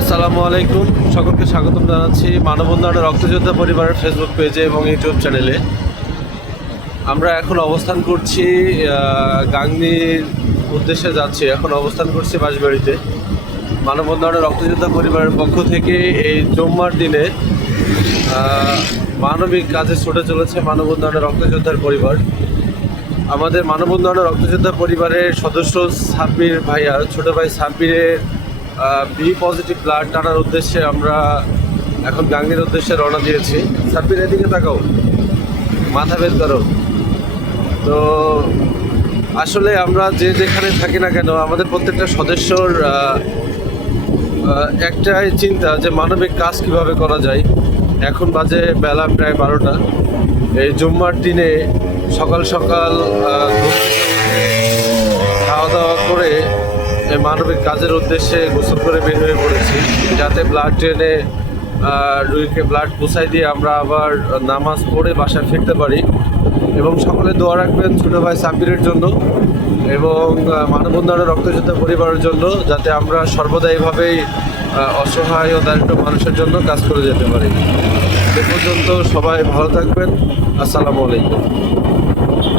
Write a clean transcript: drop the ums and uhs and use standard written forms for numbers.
আসসালামু আলাইকুম, সকলকে স্বাগতম জানাচ্ছি মানববন্ধনের রক্তযোদ্ধা পরিবারের ফেসবুক পেজে এবং ইউটিউব চ্যানেলে। আমরা এখন অবস্থান করছি গাংনীর উদ্দেশ্যে যাচ্ছি। এখন অবস্থান করছি বাঁশবাড়িতে। মানববন্ধনের রক্তযোদ্ধা পরিবারের পক্ষ থেকে এই জুম্মার দিনে মানবিক কাজে ছুটে চলেছে মানববন্ধনের রক্তযোদ্ধার পরিবার। আমাদের মানববন্ধনের রক্তযোদ্ধা পরিবারের সদস্য সাব্বির ভাইয়া, ছোটো ভাই সাব্বিরের বি পজিটিভ ব্লাড টানার উদ্দেশ্যে আমরা এখন গাঙ্গের উদ্দেশ্যে রওনা দিয়েছি। সাব্বির, এদিকে তাকাও, মাথা বের করো। তো আসলে আমরা যে যেখানে থাকি না কেন, আমাদের প্রত্যেকটা সদস্যর একটাই চিন্তা যে মানবিক কাজ কিভাবে করা যায়। এখন বাজে বেলা প্রায় 12টা। এই জুম্মার দিনে সকাল সকাল খাওয়া দাওয়া করে মানবিক কাজের উদ্দেশ্যে গোসল করে বের হয়ে পড়েছি, যাতে ব্লাড ট্রেনে রুগীকে ব্লাড পৌঁছায় দিয়ে আমরা আবার নামাজ পড়ে বাসায় ফিরতে পারি। এবং সকলে দোয়া রাখবেন ছোটো ভাই সাব্বিরের জন্য এবং মানববন্ধনের রক্তযোদ্ধা পরিবারের জন্য, যাতে আমরা সর্বদা এইভাবেই অসহায় ও দারিদ্র মানুষের জন্য কাজ করে যেতে পারি। এ পর্যন্ত সবাই ভালো থাকবেন। আসসালামু আলাইকুম।